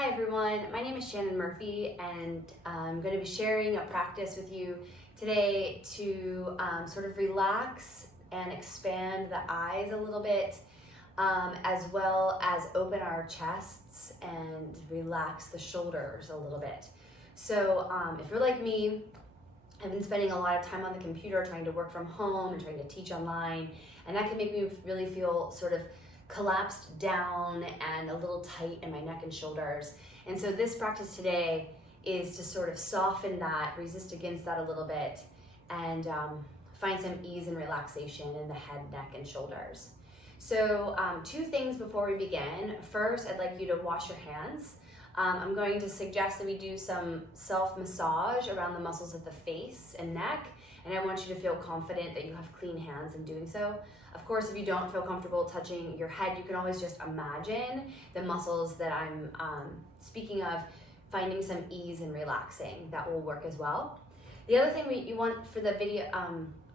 Hi everyone, my name is Shannon Murphy and I'm going to be sharing a practice with you today to sort of relax and expand the eyes a little bit, as well as open our chests and relax the shoulders a little bit. So if you're like me, I've been spending a lot of time on the computer trying to work from home and trying to teach online, and that can make me really feel sort of collapsed down and a little tight in my neck and shoulders. And so this practice today is to sort of soften that, resist against that a little bit, and find some ease and relaxation in the head, neck, and shoulders. So two things before we begin. First, I'd like you to wash your hands. I'm going to suggest that we do some self-massage around the muscles of the face and neck, and I want you to feel confident that you have clean hands in doing so. Of course, if you don't feel comfortable touching your head, you can always just imagine the muscles that I'm speaking of, finding some ease and relaxing. That will work as well. The other thing you want for the video,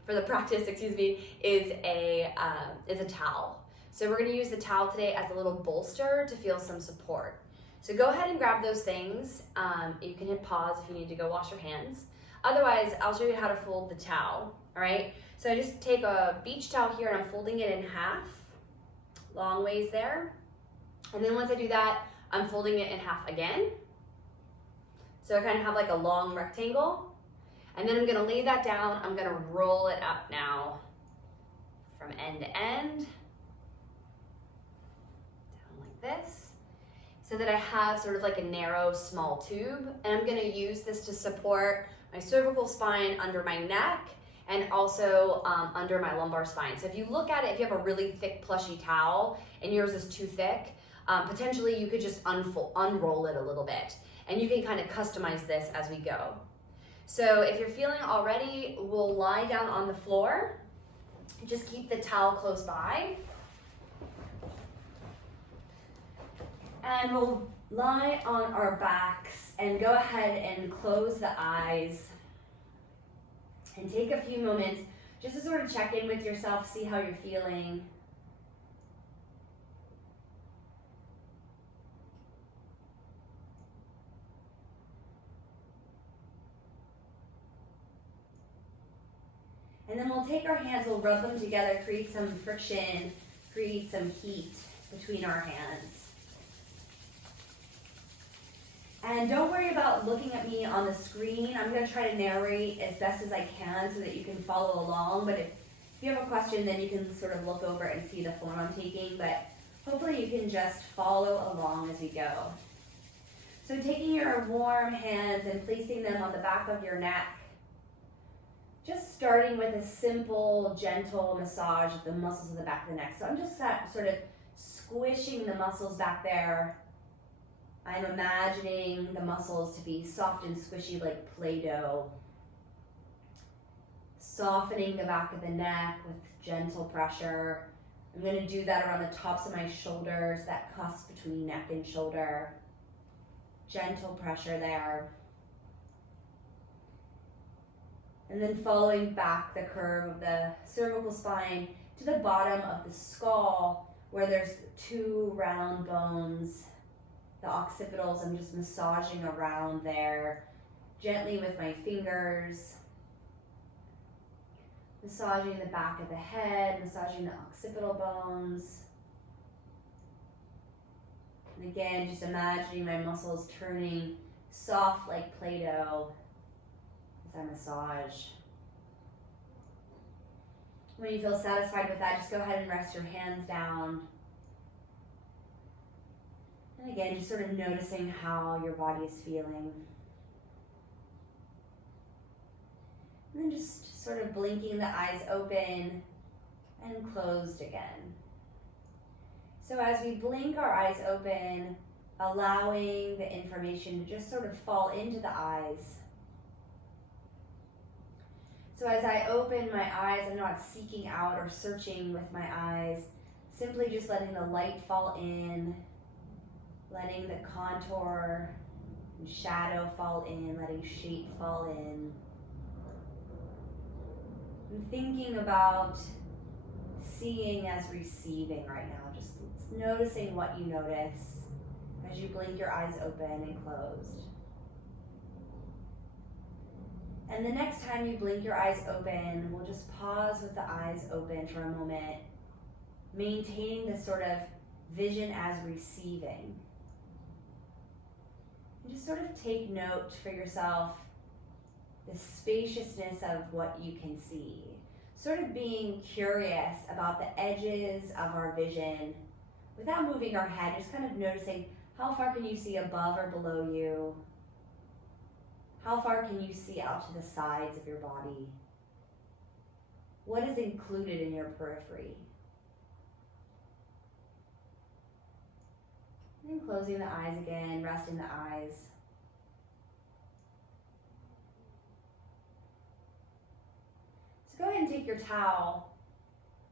for the practice, is a towel. So we're going to use the towel today as a little bolster to feel some support. So go ahead and grab those things. You can hit pause if you need to go wash your hands. Otherwise, I'll show you how to fold the towel, all right? So I just take a beach towel here and I'm folding it in half, long ways there. And then once I do that, I'm folding it in half again. So I kind of have like a long rectangle. And then I'm gonna lay that down. I'm gonna roll it up now from end to end, down like this, so that I have sort of like a narrow, small tube. And I'm gonna use this to support my cervical spine under my neck and also under my lumbar spine. So if you look at it, if you have a really thick plushy towel and yours is too thick, potentially you could just unroll it a little bit, and you can kind of customize this as we go. So if you're feeling all ready, we'll lie down on the floor. Just keep the towel close by. And we'll lie on our backs and go ahead and close the eyes and take a few moments just to sort of check in with yourself, see how you're feeling. And then we'll take our hands, we'll rub them together, create some friction, create some heat between our hands. And don't worry about looking at me on the screen. I'm going to try to narrate as best as I can so that you can follow along. But if you have a question, then you can sort of look over and see the form I'm taking. But hopefully you can just follow along as we go. So taking your warm hands and placing them on the back of your neck. Just starting with a simple, gentle massage of the muscles of the back of the neck. So I'm just sort of squishing the muscles back there. I'm imagining the muscles to be soft and squishy like Play-Doh. Softening the back of the neck with gentle pressure. I'm going to do that around the tops of my shoulders, that cusp between neck and shoulder. Gentle pressure there. And then following back the curve of the cervical spine to the bottom of the skull where there's two round bones. The occipitals, I'm just massaging around there gently with my fingers. Massaging the back of the head, massaging the occipital bones. And again, just imagining my muscles turning soft like Play-Doh as I massage. When you feel satisfied with that, just go ahead and rest your hands down. And again, just sort of noticing how your body is feeling. And then just sort of blinking the eyes open and closed again. So as we blink our eyes open, allowing the information to just sort of fall into the eyes. So as I open my eyes, I'm not seeking out or searching with my eyes, simply just letting the light fall in, letting the contour and shadow fall in, letting shape fall in. I'm thinking about seeing as receiving right now, just noticing what you notice as as you blink your eyes open and closed. And the next time you blink your eyes open, we'll just pause with the eyes open for a moment, maintaining this sort of vision as receiving. And just sort of take note for yourself the spaciousness of what you can see. Sort of being curious about the edges of our vision without moving our head, just kind of noticing how far can you see above or below you? How far can you see out to the sides of your body? What is included in your periphery? And then closing the eyes again, resting the eyes. So go ahead and take your towel,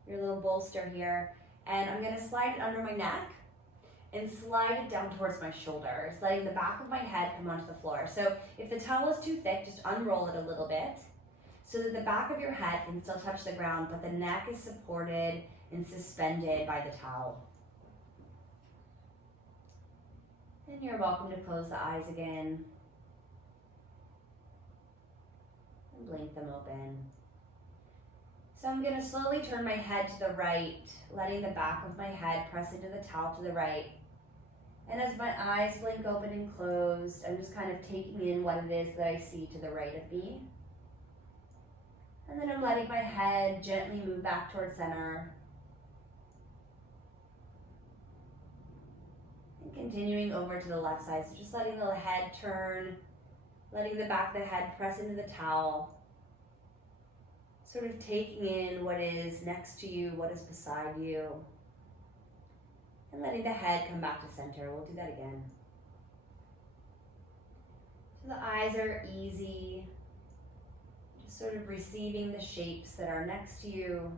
your little bolster here, and I'm going to slide it under my neck and slide it down towards my shoulders, letting the back of my head come onto the floor. So if the towel is too thick, just unroll it a little bit so that the back of your head can still touch the ground, but the neck is supported and suspended by the towel. And you're welcome to close the eyes again and blink them open. So I'm going to slowly turn my head to the right, letting the back of my head press into the towel to the right. And as my eyes blink open and closed, I'm just kind of taking in what it is that I see to the right of me. And then I'm letting my head gently move back towards center. And continuing over to the left side. So just letting the head turn, letting the back of the head press into the towel. Sort of taking in what is next to you, what is beside you. And letting the head come back to center. We'll do that again. So the eyes are easy. Just sort of receiving the shapes that are next to you.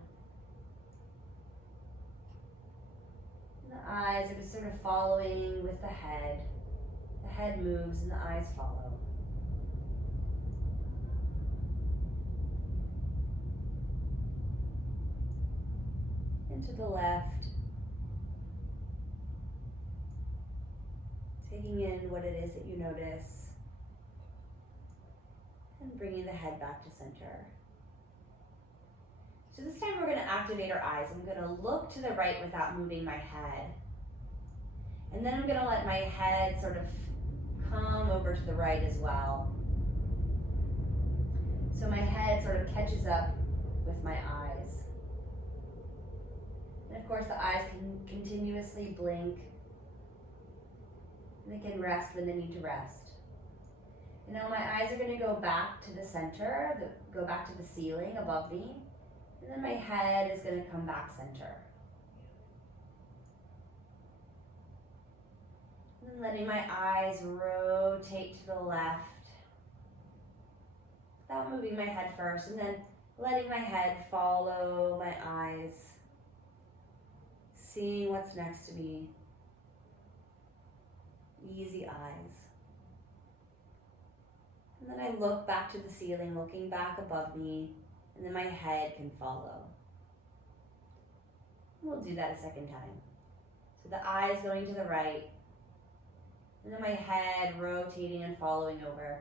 And the eyes are just sort of following with the head. The head moves and the eyes follow. And to the left. Taking in what it is that you notice and bringing the head back to center. So this time we're going to activate our eyes. I'm going to look to the right without moving my head. And then I'm going to let my head sort of come over to the right as well. So my head sort of catches up with my eyes. And of course the eyes can continuously blink. And they can rest when they need to rest. And now my eyes are going to go back to the center, go back to the ceiling above me. And then my head is going to come back center. And then letting my eyes rotate to the left without moving my head first. And then letting my head follow my eyes, seeing what's next to me. Easy eyes. And then I look back to the ceiling, looking back above me, and then my head can follow. We'll do that a second time. So the eyes going to the right, and then my head rotating and following over.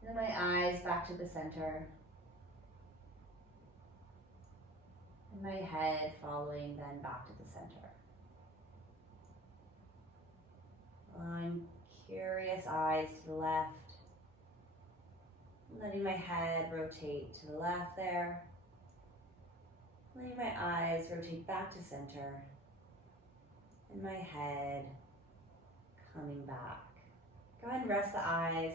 And then my eyes back to the center. And my head following then back to the center. Allowing curious eyes to the left. Letting my head rotate to the left there. Letting my eyes rotate back to center. And my head coming back. Go ahead and rest the eyes.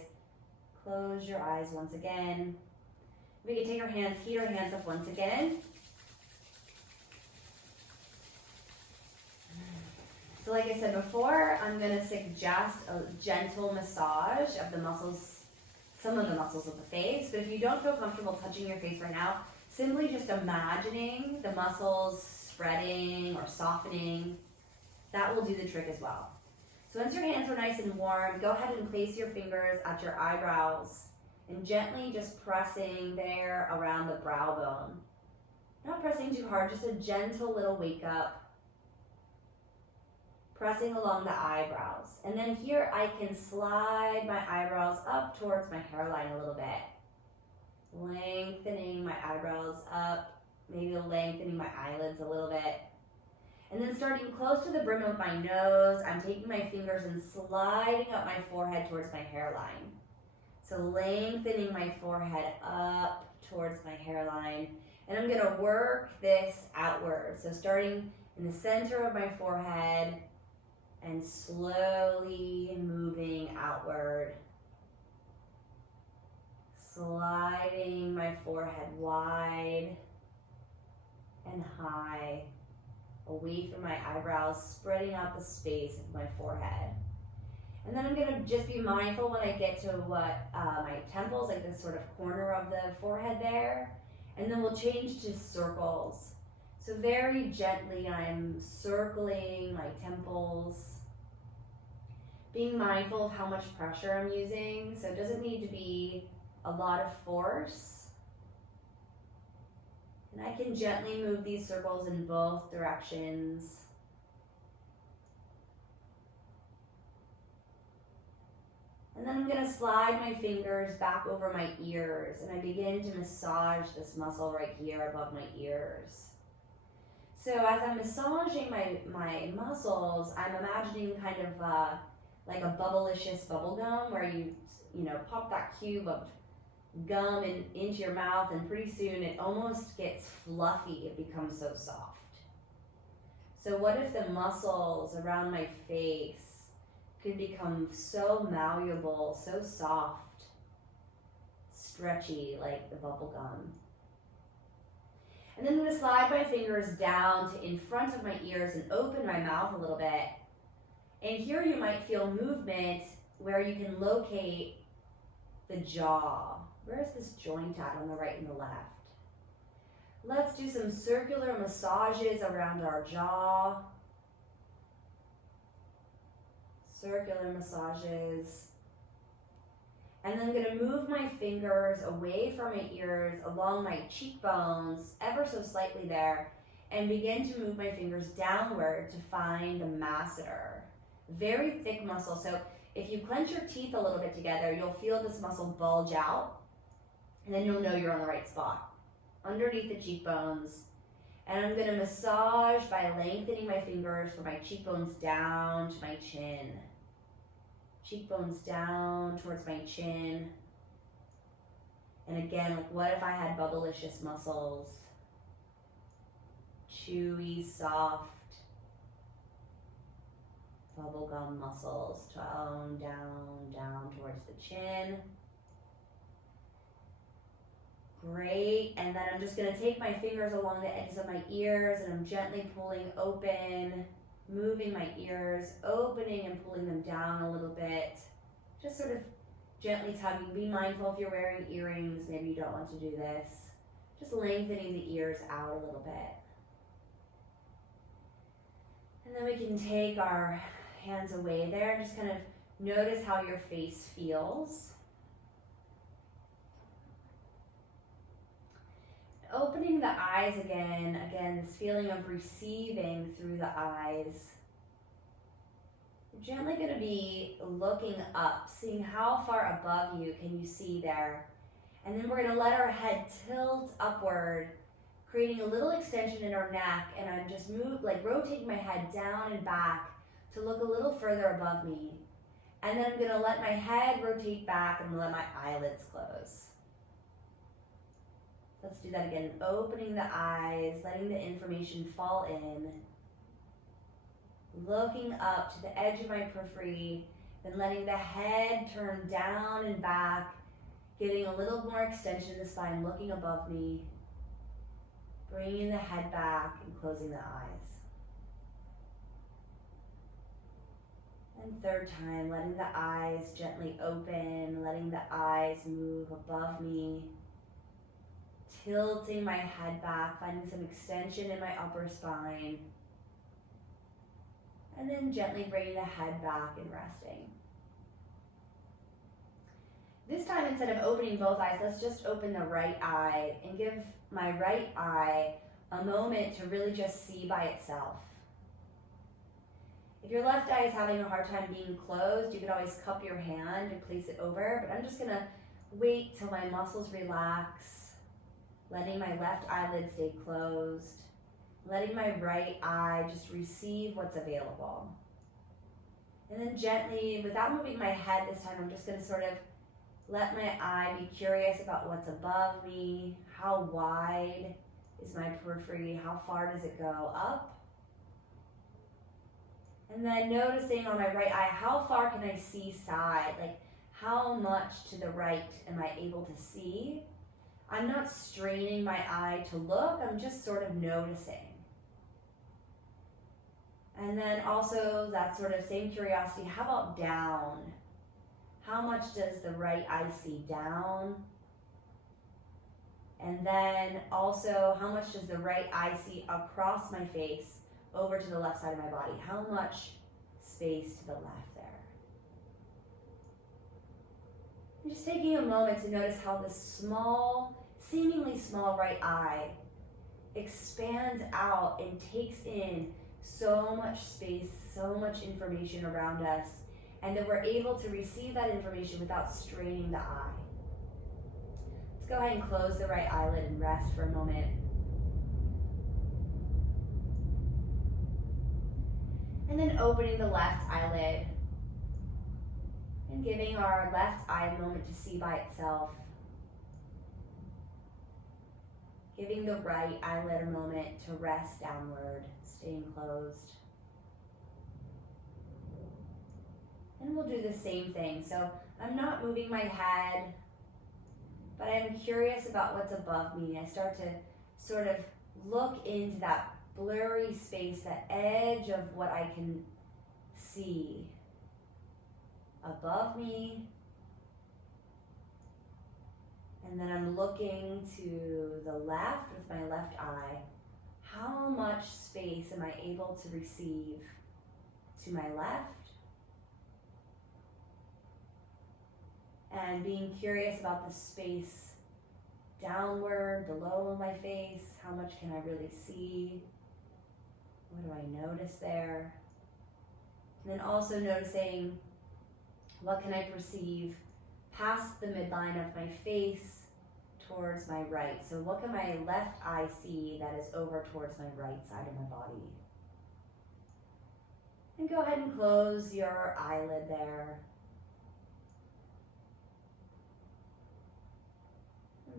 Close your eyes once again. We can take our hands, heat our hands up once again. So like I said before, I'm going to suggest a gentle massage of the muscles, some of the muscles of the face. But if you don't feel comfortable touching your face right now, simply just imagining the muscles spreading or softening, that will do the trick as well. So once your hands are nice and warm, go ahead and place your fingers at your eyebrows and gently just pressing there around the brow bone. Not pressing too hard, just a gentle little wake up. pressing along the eyebrows. And then here I can slide my eyebrows up towards my hairline a little bit. Lengthening my eyebrows up, maybe lengthening my eyelids a little bit. And then starting close to the brim of my nose, I'm taking my fingers and sliding up my forehead towards my hairline. So lengthening my forehead up towards my hairline. And I'm going to work this outward. So starting in the center of my forehead and slowly moving outward. Sliding my forehead wide and high, away from my eyebrows, spreading out the space of my forehead. And then I'm going to just be mindful when I get to my temples, like this sort of corner of the forehead there. And then we'll change to circles. So very gently I'm circling my temples, being mindful of how much pressure I'm using. So it doesn't need to be a lot of force. And I can gently move these circles in both directions. And then I'm going to slide my fingers back over my ears, and I begin to massage this muscle right here above my ears. So as I'm massaging my muscles, I'm imagining kind of like a bubblicious bubble gum where you pop that cube of gum into your mouth, and pretty soon it almost gets fluffy. It becomes so soft. So what if the muscles around my face could become so malleable, so soft, stretchy like the bubble gum? And then I'm going to slide my fingers down to in front of my ears and open my mouth a little bit. And here you might feel movement where you can locate the jaw. Where is this joint at on the right and the left? Let's do some circular massages around our jaw. Circular massages. And then I'm going to move my fingers away from my ears, along my cheekbones, ever so slightly there, and begin to move my fingers downward to find the masseter. Very thick muscle. So if you clench your teeth a little bit together, you'll feel this muscle bulge out, and then you'll know you're on the right spot. Underneath the cheekbones. And I'm going to massage by lengthening my fingers from my cheekbones down to my chin. Cheekbones down towards my chin. And again, like what if I had bubblicious muscles? Chewy, soft, bubblegum muscles. Down towards the chin. Great, and then I'm just going to take my fingers along the edges of my ears, and I'm gently pulling open, moving my ears, opening and pulling them down a little bit. Just sort of gently tugging. Be mindful if you're wearing earrings, maybe you don't want to do this. Just lengthening the ears out a little bit. And then we can take our hands away there and just kind of notice how your face feels. Opening the eyes again, this feeling of receiving through the eyes. You're gently going to be looking up, seeing how far above you can you see there. And then we're going to let our head tilt upward, creating a little extension in our neck, and I'm just rotating my head down and back to look a little further above me. And then I'm going to let my head rotate back and let my eyelids close. Let's do that again. Opening the eyes, letting the information fall in. Looking up to the edge of my periphery, then letting the head turn down and back, getting a little more extension in the spine, looking above me. Bringing the head back and closing the eyes. And third time, letting the eyes gently open, letting the eyes move above me. Tilting my head back, finding some extension in my upper spine. And then gently bringing the head back and resting. This time, instead of opening both eyes, let's just open the right eye and give my right eye a moment to really just see by itself. If your left eye is having a hard time being closed, you could always cup your hand and place it over, but I'm just gonna wait till my muscles relax, letting my left eyelid stay closed, letting my right eye just receive what's available. And then gently, without moving my head this time, I'm just gonna sort of let my eye be curious about what's above me. How wide is my periphery? How far does it go up? And then noticing on my right eye, how far can I see side? Like, how much to the right am I able to see? I'm not straining my eye to look, I'm just sort of noticing. And then also that sort of same curiosity, how about down? How much does the right eye see down? And then also, how much does the right eye see across my face over to the left side of my body? How much space to the left there? And just taking a moment to notice how this small, seemingly small right eye expands out and takes in so much space, so much information around us, and that we're able to receive that information without straining the eye. Let's go ahead and close the right eyelid and rest for a moment. And then opening the left eyelid and giving our left eye a moment to see by itself. Giving the right eyelid a moment to rest downward, staying closed. And we'll do the same thing. So I'm not moving my head, but I'm curious about what's above me. I start to sort of look into that blurry space, that edge of what I can see above me. And then I'm looking to the left with my left eye. How much space am I able to receive to my left? And being curious about the space downward, below my face. How much can I really see? What do I notice there? And then also noticing, what can I perceive past the midline of my face towards my right? So what can my left eye see that is over towards my right side of my body? And go ahead and close your eyelid there.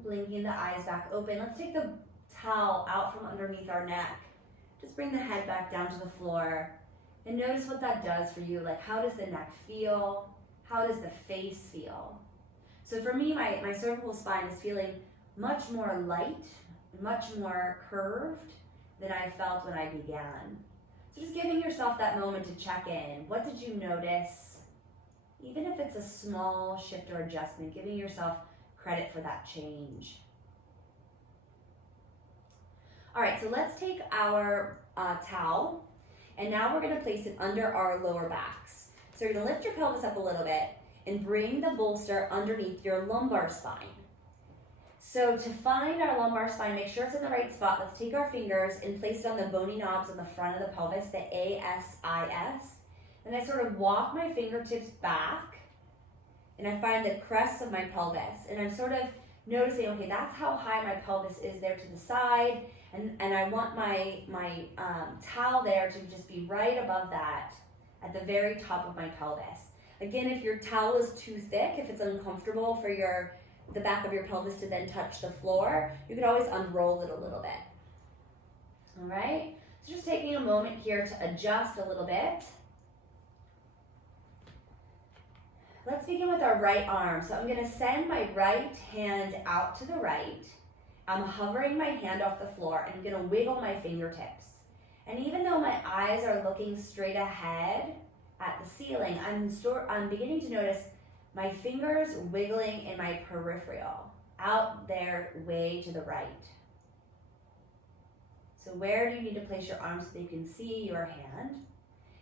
Blinking the eyes back open. Let's take the towel out from underneath our neck. Just bring the head back down to the floor and notice what that does for you. Like, how does the neck feel? How does the face feel? So for me, my cervical spine is feeling much more light, much more curved than I felt when I began. So just giving yourself that moment to check in. What did you notice? Even if it's a small shift or adjustment, giving yourself credit for that change. All right, so let's take our towel, and now we're gonna place it under our lower backs. So you're gonna lift your pelvis up a little bit and bring the bolster underneath your lumbar spine. So to find our lumbar spine, make sure it's in the right spot. Let's take our fingers and place it on the bony knobs on the front of the pelvis, the ASIS. Then I sort of walk my fingertips back, and I find the crest of my pelvis, and I'm sort of noticing, okay, that's how high my pelvis is there to the side, and I want my towel there to just be right above that at the very top of my pelvis. Again, if your towel is too thick, if it's uncomfortable for the back of your pelvis to then touch the floor, you can always unroll it a little bit. All right, so just taking a moment here to adjust a little bit. Let's begin with our right arm. So I'm gonna send my right hand out to the right. I'm hovering my hand off the floor and I'm gonna wiggle my fingertips. And even though my eyes are looking straight ahead at the ceiling, I'm beginning to notice my fingers wiggling in my peripheral, out there way to the right. So where do you need to place your arms so that you can see your hand?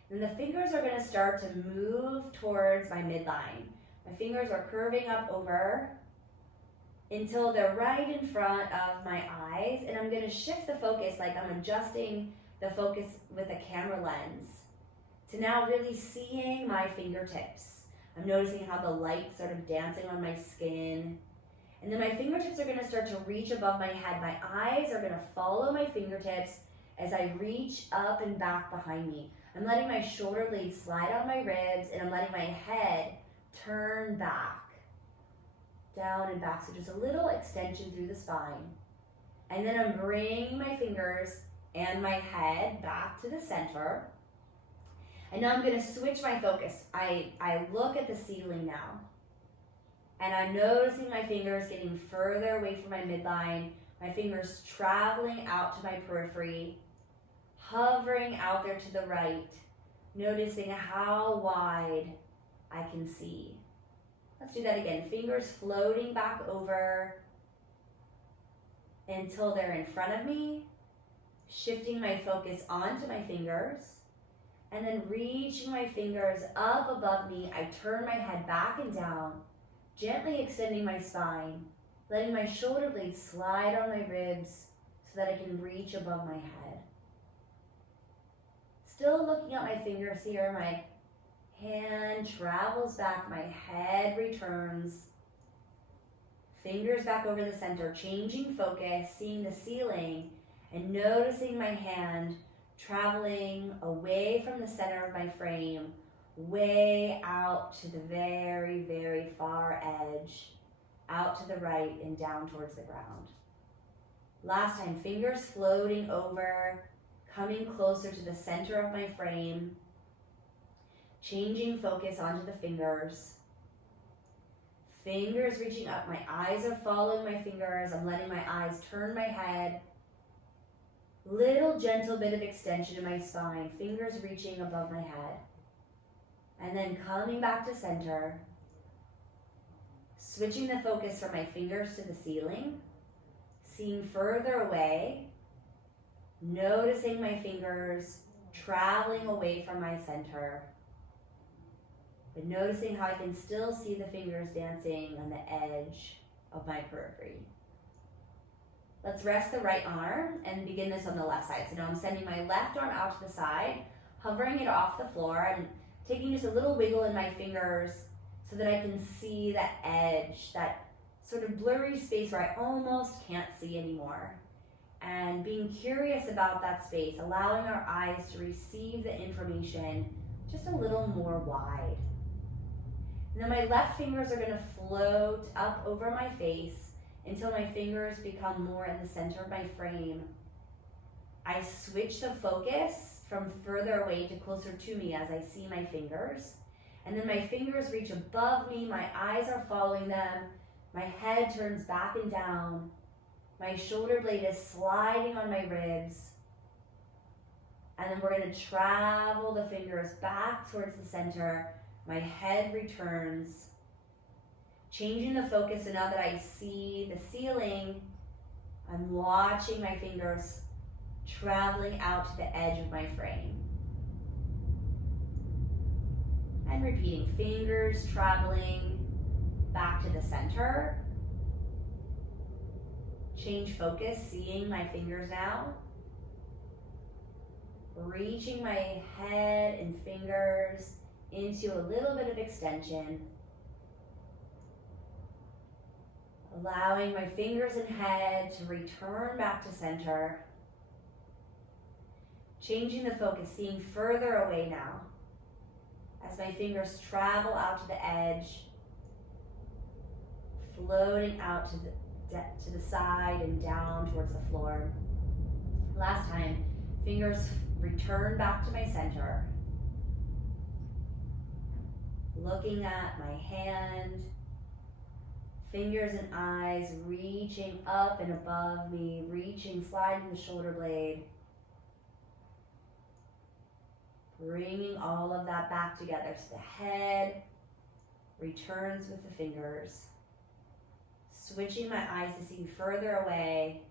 Then the fingers are gonna start to move towards my midline. My fingers are curving up over until they're right in front of my eyes, and I'm gonna shift the focus, like I'm adjusting the focus with a camera lens to now really seeing my fingertips. I'm noticing how the light's sort of dancing on my skin. And then my fingertips are going to start to reach above my head. My eyes are going to follow my fingertips as I reach up and back behind me. I'm letting my shoulder blades slide on my ribs, and I'm letting my head turn back, down and back. So just a little extension through the spine. And then I'm bringing my fingers and my head back to the center. And now I'm going to switch my focus. I look at the ceiling now. And I'm noticing my fingers getting further away from my midline, my fingers traveling out to my periphery, hovering out there to the right, noticing how wide I can see. Let's do that again. Fingers floating back over until they're in front of me, shifting my focus onto my fingers, and then reaching my fingers up above me. I turn my head back and down, gently extending my spine, letting my shoulder blades slide on my ribs so that I can reach above my head. Still looking at my fingers here, my hand travels back, my head returns, fingers back over the center, changing focus, seeing the ceiling, and noticing my hand traveling away from the center of my frame, way out to the very, very far edge, out to the right and down towards the ground. Last time, fingers floating over, coming closer to the center of my frame, changing focus onto the fingers. Fingers reaching up, my eyes are following my fingers, I'm letting my eyes turn my head. Little gentle bit of extension in my spine, fingers reaching above my head. And then coming back to center, switching the focus from my fingers to the ceiling, seeing further away, noticing my fingers traveling away from my center, but noticing how I can still see the fingers dancing on the edge of my periphery. Let's rest the right arm and begin this on the left side. So now I'm sending my left arm out to the side, hovering it off the floor. I'm taking just a little wiggle in my fingers so that I can see that edge, that sort of blurry space where I almost can't see anymore. And being curious about that space, allowing our eyes to receive the information just a little more wide. And then my left fingers are going to float up over my face until my fingers become more in the center of my frame. I switch the focus from further away to closer to me as I see my fingers. And then my fingers reach above me, my eyes are following them, my head turns back and down, my shoulder blade is sliding on my ribs. And then we're going to travel the fingers back towards the center, my head returns. Changing the focus, so now that I see the ceiling, I'm watching my fingers traveling out to the edge of my frame. And repeating, fingers traveling back to the center. Change focus, seeing my fingers now. Reaching my head and fingers into a little bit of extension. Allowing my fingers and head to return back to center. Changing the focus, seeing further away now. As my fingers travel out to the edge, floating out to the side and down towards the floor. Last time, fingers return back to my center. Looking at my hand, fingers and eyes reaching up and above me, reaching, sliding the shoulder blade. Bringing all of that back together so the head returns with the fingers. Switching my eyes to see further away,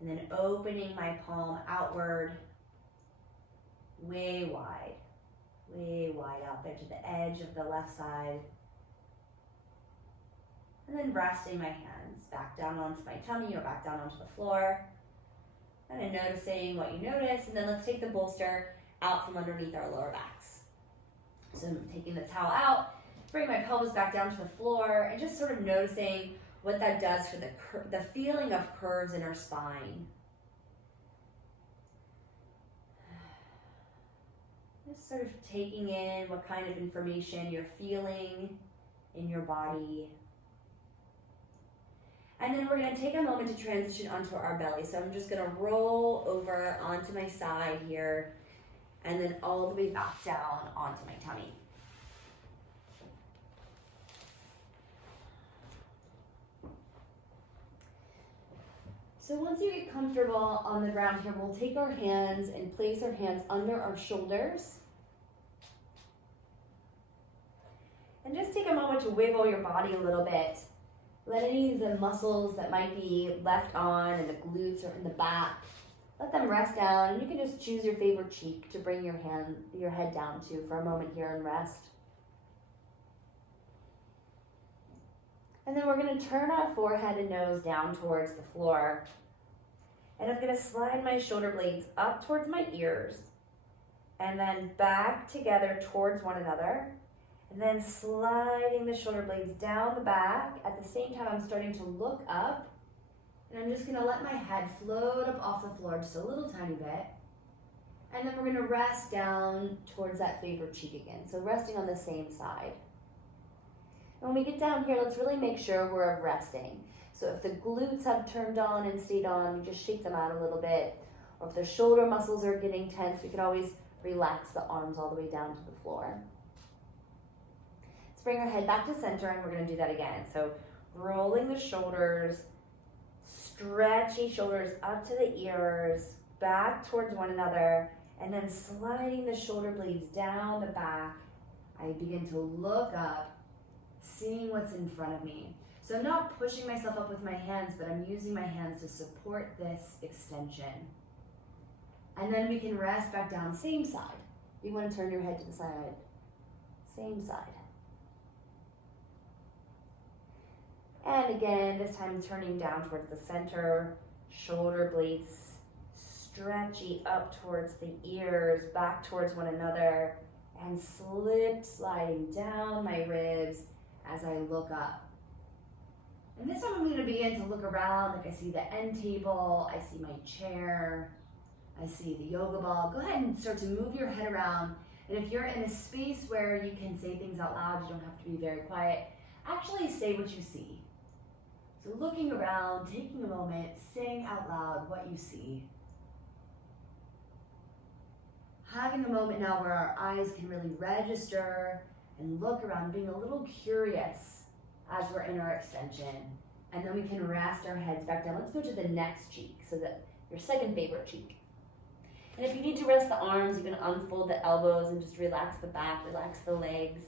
and then opening my palm outward, way wide out there to the edge of the left side. And then resting my hands back down onto my tummy or back down onto the floor. And then noticing what you notice. And then let's take the bolster out from underneath our lower backs. So I'm taking the towel out, bring my pelvis back down to the floor, and just sort of noticing what that does for the feeling of curves in our spine. Just sort of taking in what kind of information you're feeling in your body. And then we're going to take a moment to transition onto our belly. So I'm just going to roll over onto my side here and then all the way back down onto my tummy. So once you get comfortable on the ground here, we'll take our hands and place our hands under our shoulders. And just take a moment to wiggle your body a little bit. Let any of the muscles that might be left on in the glutes or in the back, let them rest down, and you can just choose your favorite cheek to bring your head down to for a moment here and rest. And then we're going to turn our forehead and nose down towards the floor. And I'm going to slide my shoulder blades up towards my ears and then back together towards one another. And then sliding the shoulder blades down the back. At the same time, I'm starting to look up. And I'm just going to let my head float up off the floor just a little tiny bit. And then we're going to rest down towards that favorite cheek again. So resting on the same side. And when we get down here, let's really make sure we're resting. So if the glutes have turned on and stayed on, we just shake them out a little bit. Or if the shoulder muscles are getting tense, we can always relax the arms all the way down to the floor. Let's bring our head back to center, and we're going to do that again. So rolling the shoulders, stretchy shoulders up to the ears, back towards one another, and then sliding the shoulder blades down the back. I begin to look up, seeing what's in front of me. So I'm not pushing myself up with my hands, but I'm using my hands to support this extension. And then we can rest back down, same side. You want to turn your head to the side, same side. And again, this time turning down towards the center, shoulder blades stretchy up towards the ears, back towards one another, and sliding down my ribs as I look up. And this time I'm going to begin to look around, like I see the end table, I see my chair, I see the yoga ball. Go ahead and start to move your head around. And if you're in a space where you can say things out loud, you don't have to be very quiet, actually say what you see. So looking around, taking a moment, saying out loud what you see. Having a moment now where our eyes can really register and look around, being a little curious as we're in our extension. And then we can rest our heads back down. Let's go to the next cheek, so that your second favorite cheek. And if you need to rest the arms, you can unfold the elbows and just relax the back, relax the legs.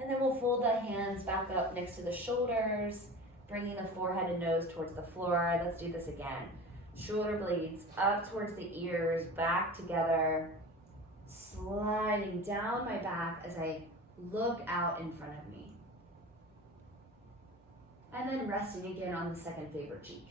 And then we'll fold the hands back up next to the shoulders, bringing the forehead and nose towards the floor. Let's do this again. Shoulder blades up towards the ears, back together, sliding down my back as I look out in front of me. And then resting again on the second favorite cheek.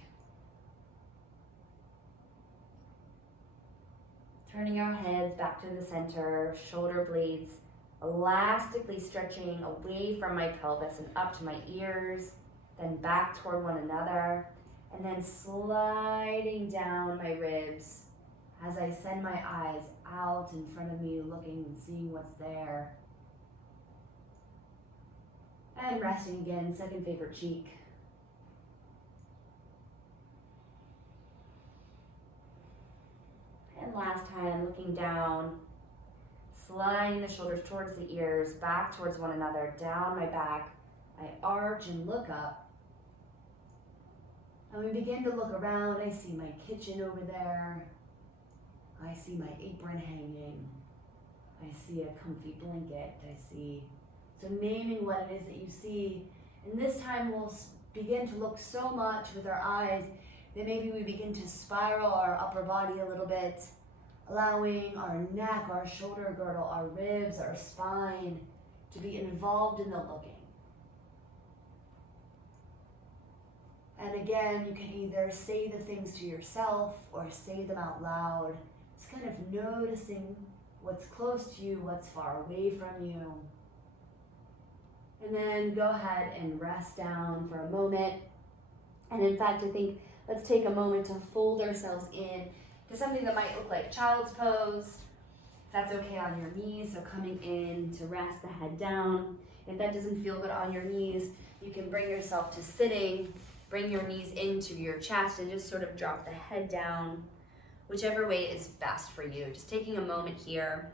Turning our heads back to the center, shoulder blades elastically stretching away from my pelvis and up to my ears, then back toward one another, and then sliding down my ribs as I send my eyes out in front of me, looking and seeing what's there. And resting again, second favorite cheek. And last time, looking down, sliding the shoulders towards the ears, back towards one another, down my back. I arch and look up. And we begin to look around. I see my kitchen over there. I see my apron hanging. I see a comfy blanket. So naming what it is that you see. And this time we'll begin to look so much with our eyes that maybe we begin to spiral our upper body a little bit, allowing our neck, our shoulder girdle, our ribs, our spine to be involved in the looking. And again, you can either say the things to yourself or say them out loud. Just kind of noticing what's close to you, what's far away from you. And then go ahead and rest down for a moment. And in fact, I think let's take a moment to fold ourselves in to something that might look like child's pose. If that's okay on your knees, so coming in to rest the head down. If that doesn't feel good on your knees, you can bring yourself to sitting, bring your knees into your chest and just sort of drop the head down, whichever way is best for you. Just taking a moment here.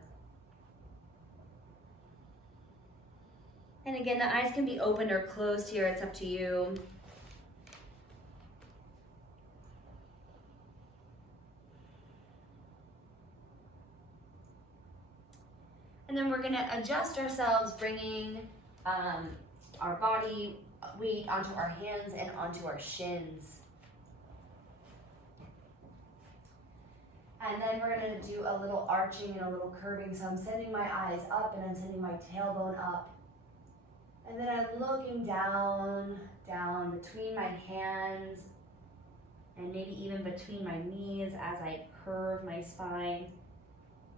And again, the eyes can be opened or closed here, it's up to you. And then we're gonna adjust ourselves, bringing our body weight onto our hands and onto our shins. And then we're gonna do a little arching and a little curving. So I'm sending my eyes up and I'm sending my tailbone up. And then I'm looking down between my hands and maybe even between my knees as I curve my spine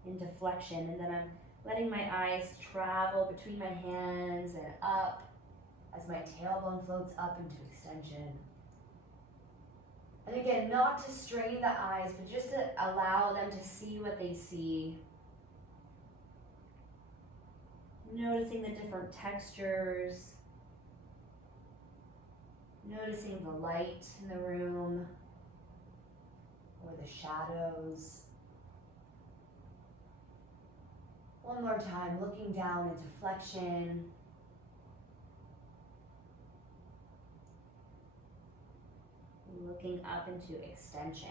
into flexion. And then I'm letting my eyes travel between my hands and up as my tailbone floats up into extension. And again, not to strain the eyes, but just to allow them to see what they see. Noticing the different textures. Noticing the light in the room or the shadows. One more time, looking down into flexion. Looking up into extension.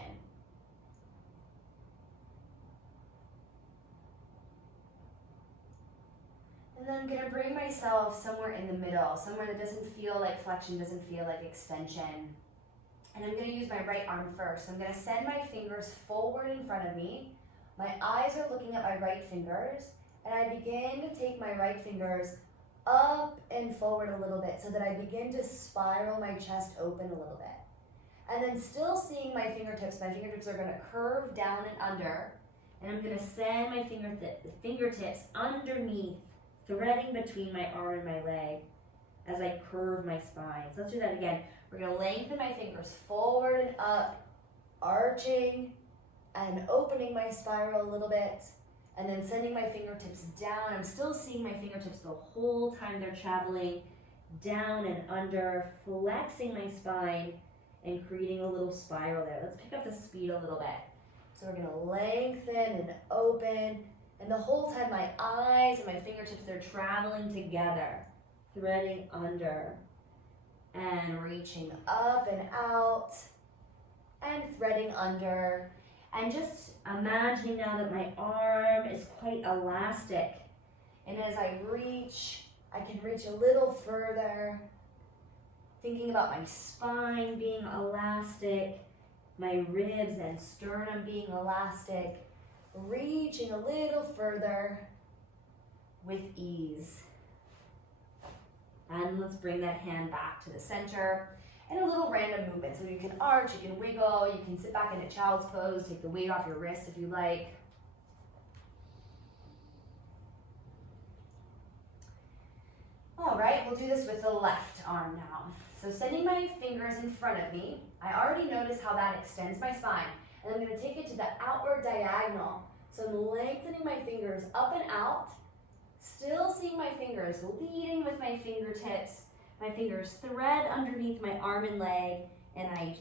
And then I'm gonna bring myself somewhere in the middle, somewhere that doesn't feel like flexion, doesn't feel like extension. And I'm gonna use my right arm first. I'm gonna send my fingers forward in front of me. My eyes are looking at my right fingers, and I begin to take my right fingers up and forward a little bit so that I begin to spiral my chest open a little bit. And then still seeing my fingertips are gonna curve down and under, and I'm gonna send my fingertips underneath, threading between my arm and my leg as I curve my spine. So let's do that again. We're gonna lengthen my fingers forward and up, arching and opening my spiral a little bit, and then sending my fingertips down. I'm still seeing my fingertips the whole time they're traveling down and under, flexing my spine and creating a little spiral there. Let's pick up the speed a little bit. So we're gonna lengthen and open, and the whole time my eyes and my fingertips, they're traveling together, threading under and reaching up and out and threading under. And just imagining now that my arm is quite elastic. And as I reach, I can reach a little further. Thinking about my spine being elastic, my ribs and sternum being elastic, reaching a little further with ease. And let's bring that hand back to the center. And a little random movement. So you can arch, you can wiggle, you can sit back in a child's pose, take the weight off your wrist if you like. All right, we'll do this with the left arm now. So sending my fingers in front of me, I already noticed how that extends my spine. And I'm gonna take it to the outward diagonal. So I'm lengthening my fingers up and out, still seeing my fingers leading with my fingertips. My fingers thread underneath my arm and leg, and I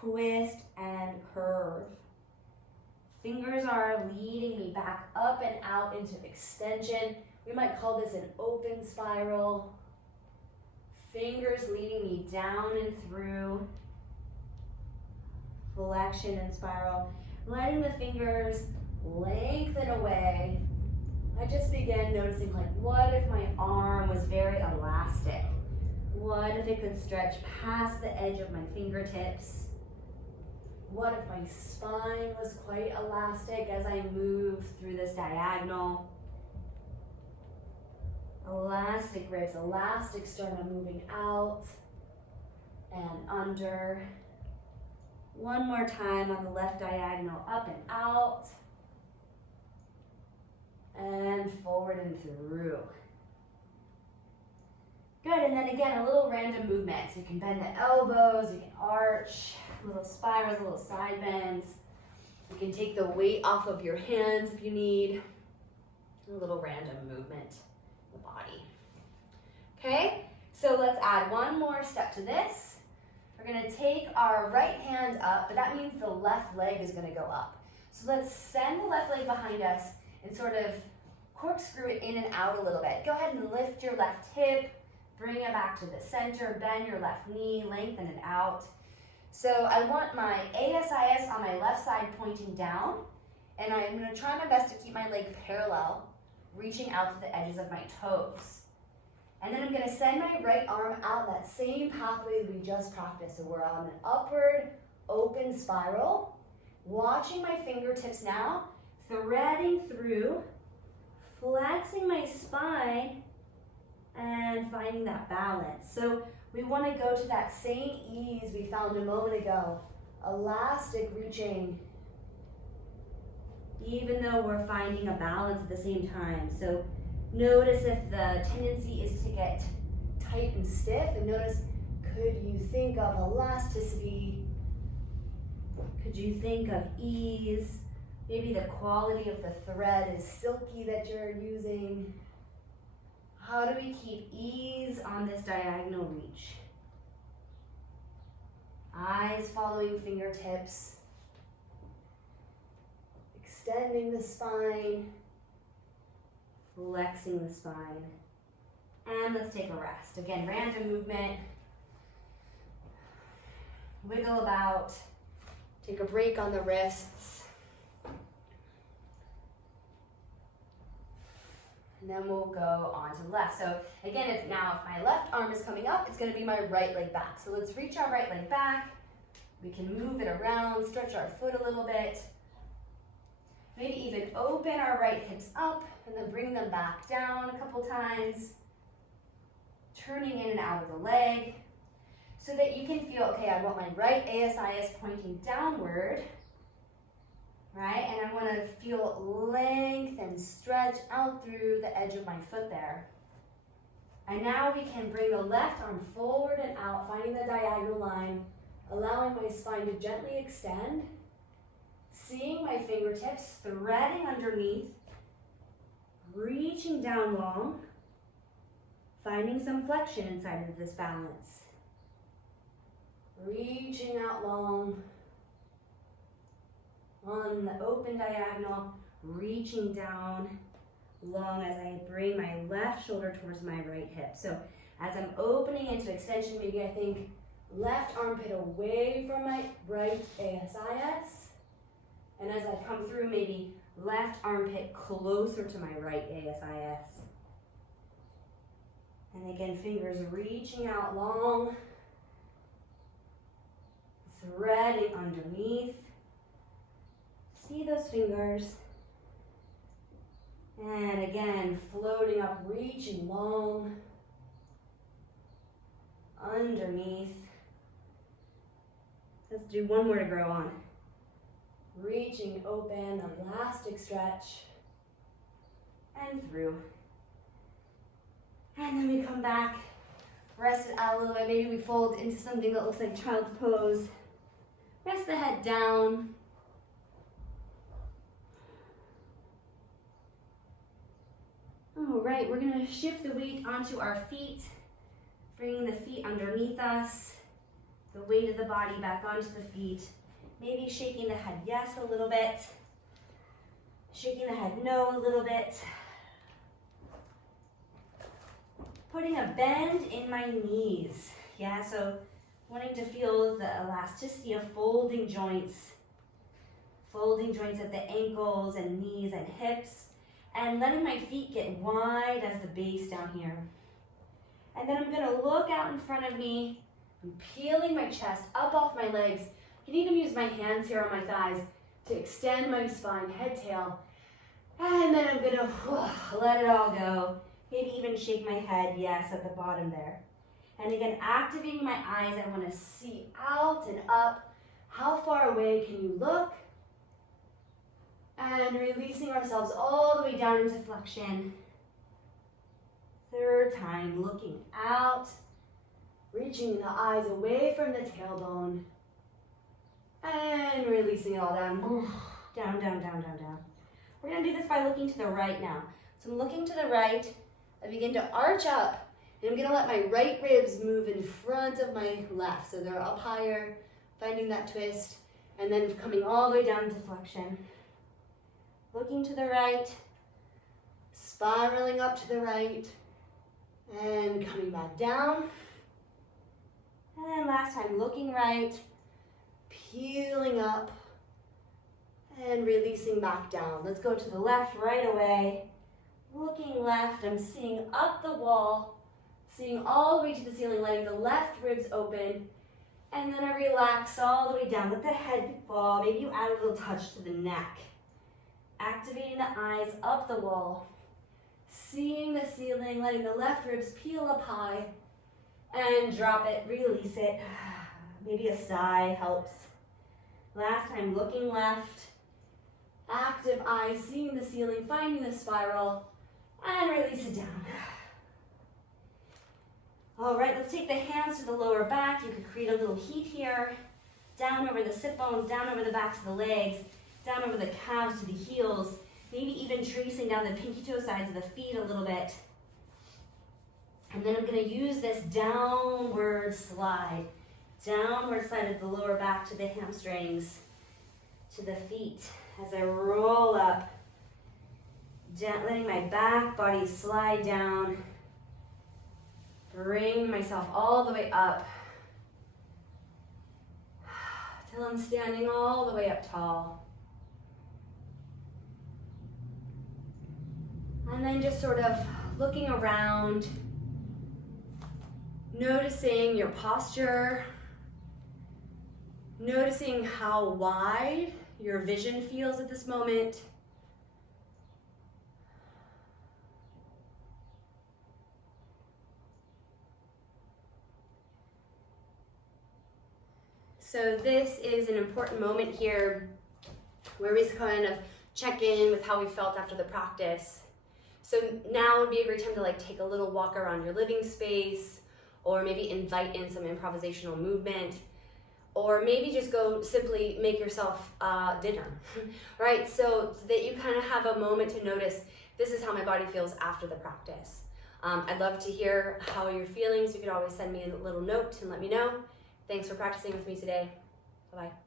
twist and curve. Fingers are leading me back up and out into extension. We might call this an open spiral. Fingers leading me down and through. Flexion and spiral. Letting the fingers lengthen away. I just began noticing, like, what if my arm was very elastic? What if it could stretch past the edge of my fingertips? What if my spine was quite elastic as I move through this diagonal? Elastic ribs, elastic sternum moving out and under. One more time on the left diagonal, up and out. And forward and through. Good, and then again, a little random movement. So you can bend the elbows, you can arch, little spirals, little side bends. You can take the weight off of your hands if you need. A little random movement in the body. Okay, so let's add one more step to this. We're gonna take our right hand up, but that means the left leg is gonna go up. So let's send the left leg behind us and sort of corkscrew it in and out a little bit. Go ahead and lift your left hip, bring it back to the center, bend your left knee, lengthen it out. So I want my ASIS on my left side pointing down, and I'm gonna try my best to keep my leg parallel, reaching out to the edges of my toes. And then I'm gonna send my right arm out that same pathway that we just practiced. So we're on an upward open spiral, watching my fingertips now, threading through, flexing my spine, and finding that balance. So we want to go to that same ease we found a moment ago, elastic reaching, even though we're finding a balance at the same time. So notice if the tendency is to get tight and stiff, and notice, could you think of elasticity? Could you think of ease? Maybe the quality of the thread is silky that you're using. How do we keep ease on this diagonal reach? Eyes following fingertips. Extending the spine. Flexing the spine. And let's take a rest. Again, random movement. Wiggle about. Take a break on the wrists. And then we'll go on to the left. So again, if my left arm is coming up, it's gonna be my right leg back. So let's reach our right leg back. We can move it around, stretch our foot a little bit. Maybe even open our right hips up and then bring them back down a couple times. Turning in and out of the leg so that you can feel, okay, I want my right ASIS pointing downward. Right, and I want to feel length and stretch out through the edge of my foot there. And now we can bring the left arm forward and out, finding the diagonal line, allowing my spine to gently extend, seeing my fingertips threading underneath, reaching down long, finding some flexion inside of this balance. Reaching out long. On the open diagonal, reaching down long as I bring my left shoulder towards my right hip. So as I'm opening into extension, maybe I think left armpit away from my right ASIS. And as I come through, maybe left armpit closer to my right ASIS. And again, fingers reaching out long, threading underneath. See those fingers. And again, floating up, reaching long, underneath. Let's do one more to grow on. Reaching open, elastic stretch, and through. And then we come back, rest it out a little bit. Maybe we fold into something that looks like child's pose. Rest the head down. All right, we're gonna shift the weight onto our feet, bringing the feet underneath us, the weight of the body back onto the feet. Maybe shaking the head yes a little bit, shaking the head no a little bit. Putting a bend in my knees. Yeah, so wanting to feel the elasticity of folding joints at the ankles and knees and hips, and letting my feet get wide as the base down here. And then I'm gonna look out in front of me. I'm peeling my chest up off my legs. I can even use my hands here on my thighs to extend my spine, head, tail. And then I'm gonna let it all go. Maybe even shake my head, yes, at the bottom there. And again, activating my eyes, I want to see out and up. How far away can you look? And releasing ourselves all the way down into flexion. Third time, looking out, reaching the eyes away from the tailbone. And releasing it all down. Down, down, down, down, down. We're going to do this by looking to the right now. So I'm looking to the right. I begin to arch up. And I'm going to let my right ribs move in front of my left. So they're up higher, finding that twist. And then coming all the way down into flexion. Looking to the right. Spiraling up to the right. And coming back down. And then last time, looking right. Peeling up. And releasing back down. Let's go to the left right away. Looking left, I'm seeing up the wall, seeing all the way to the ceiling, letting the left ribs open. And then I relax all the way down. Let the head fall. Maybe you add a little touch to the neck. Activating the eyes up the wall. Seeing the ceiling, letting the left ribs peel up high. And drop it, release it. Maybe a sigh helps. Last time, looking left. Active eyes, seeing the ceiling, finding the spiral, and release it down. All right, let's take the hands to the lower back. You can create a little heat here. Down over the sit bones, down over the backs of the legs, down over the calves to the heels, maybe even tracing down the pinky toe sides of the feet a little bit. And then I'm going to use this downward slide of the lower back to the hamstrings, to the feet. As I roll up, down, letting my back body slide down, bring myself all the way up till I'm standing all the way up tall. And then just sort of looking around, noticing your posture, noticing how wide your vision feels at this moment. So this is an important moment here where we kind of check in with how we felt after the practice. So now would be a great time to take a little walk around your living space, or maybe invite in some improvisational movement. Or maybe just go simply make yourself dinner, right? So that you kind of have a moment to notice, this is how my body feels after the practice. I'd love to hear how you're feeling, so you could always send me a little note and let me know. Thanks for practicing with me today. Bye-bye.